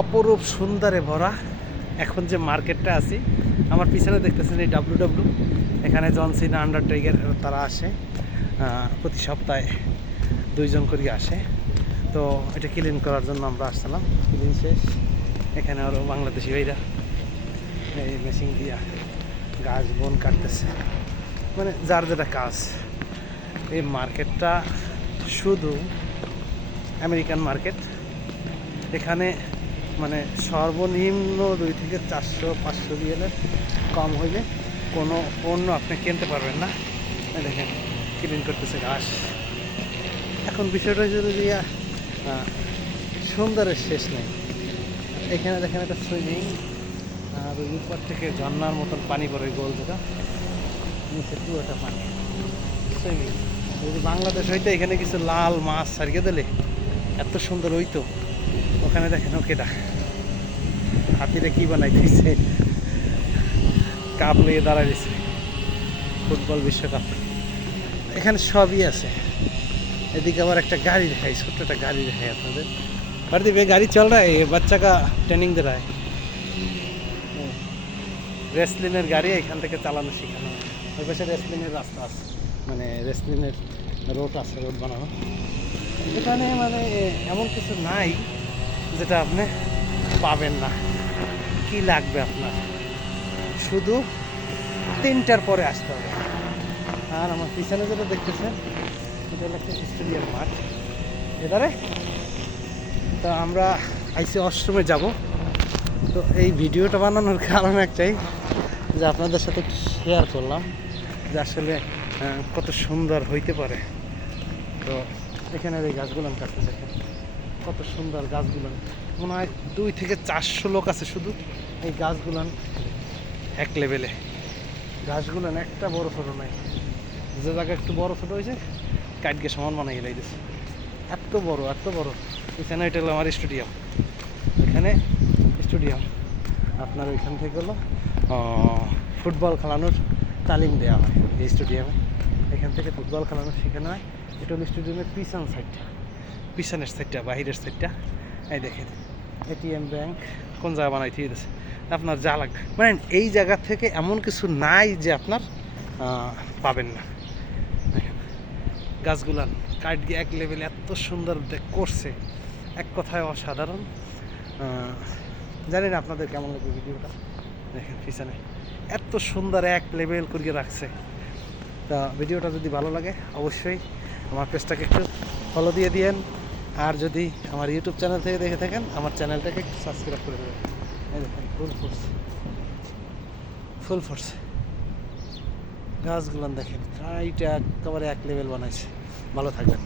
অপরূপ সুন্দরে ভরা এখন যে মার্কেটটা আছি, আমার পিছনে দেখতেছেন এই ডাব্লু ডাব্লু এখানে জনসিন আন্ডারটেকার তারা আসে প্রতি সপ্তাহে দুইজন করে আসে। তো এটা ক্লিন করার জন্য আমরা আসছিলাম। দিন শেষ, এখানে আরও বাংলাদেশি ভাইরা এই মেশিন দিয়া গাছ, বন কাটতেছে। মানে যার যেটা কাজ, এই মার্কেটটা শুধু আমেরিকান মার্কেট। এখানে মানে সর্বনিম্ন দুই থেকে চারশো, পাঁচশো রিয়েলের কম হইলে কোনো পণ্য আপনি কিনতে পারবেন না। দেখেন ক্লিন করতেছে ঘাস। এখন বিষয়টা যদি দিয়া সুন্দরের শেষ নেই। এখানে দেখেন একটা সুইমিং আর ওই উপর থেকে ঝর্নার মতন পানি পড়ে গোল যেটা। নিচে পুরোটা পানি। সুইমিং যদি বাংলাদেশ হইতে এখানে কিছু লাল মাছ সারিয়ে দিলে, এত সুন্দর হইতো। ওখানে দেখেন ওকে ডাক হাতিরে কি বানাই দিয়েছে কাপ নিয়ে দাঁড়ায় দিছে ফুটবল বিশ্বকাপ এখানে সবই আছে এদিকে আবার একটা গাড়ি দেখাই ছোট্ট একটা গাড়ি দেখাই আপনাদের प्रदीप ये गाड़ी चल रहा है ये बच्चा का ट्रेनिंग दे रहा है রেসলিনের গাড়ি এখান থেকে চালানো শেখানো হয়। ওই পাশে রেসলিনের রাস্তা আছে মানে রেসলিনের রোড আছে রোড বানানো এখানে মানে এমন কিছু নাই যেটা আপনি পাবেন না। কি লাগবে আপনার? শুধু তিনটার পরে আসতে হবে। আর আমার পিছনে যেটা দেখতেছেন, এটা হলো একটা স্টেডিয়াম মাঠ। এদারে তো আমরা আইসি অষ্টমে যাব। তো এই ভিডিওটা বানানোর কারণ একটাই, যে আপনাদের সাথে একটু শেয়ার করলাম, যে আসলে কত সুন্দর হইতে পারে। তো এখানে এই গাছগুলো আমি কাটতে দেখেন। কত সুন্দর গাছগুলো। মনে হয় দুই থেকে চারশো লোক আছে শুধু এই গাছগুলো এক লেভেলে। গাছগুলো একটা বড় ছোটো নাই। যে জায়গা একটু বড় ছোটো হয়েছে কাটকে সমান বানাই লাইতেছে এত বড় এত বড়। এখানে এটা হলো আমার স্টুডিয়াম। এখানে স্টুডিয়াম। আপনার ওইখান থেকে হলো ফুটবল খেলানোর তালিম দেওয়া হয় এই স্টেডিয়ামে। এখান থেকে ফুটবল খেলানো শেখানো হয়। এটা হলো স্টেডিয়ামের পিছন সাইডটা পিছনের সাইডটা বাহিরের সাইডটা এই দেখেন এটিএম ব্যাংক কোন জায়গা বানাই ঠিক আছে আপনার যা লাগবে। মানে এই জায়গা থেকে এমন কিছু নাই যে আপনার পাবেন না। গাছগুলান কাঠ দিয়ে এক লেভেলে এত সুন্দর করছে। এক কথায় অসাধারণ। জানি না আপনাদের কেমন লাগবে ভিডিওটা। দেখেন, পিছনে এত সুন্দর এক লেভেল করিয়ে রাখছে। তা ভিডিওটা যদি ভালো লাগে, অবশ্যই আমার পেজটাকে একটু ফলো দিয়ে দিয়েন। আর যদি আমার ইউটিউব চ্যানেল থেকে দেখে থাকেন, আমার চ্যানেলটাকে সাবস্ক্রাইব করে দেবেন। এই দেখেন ফুল ফোর্স ফুল ফোর্স গাছগুলো দেখেন এইটা একেবারে এক লেভেল বানাইছে। ভালো থাকবেন।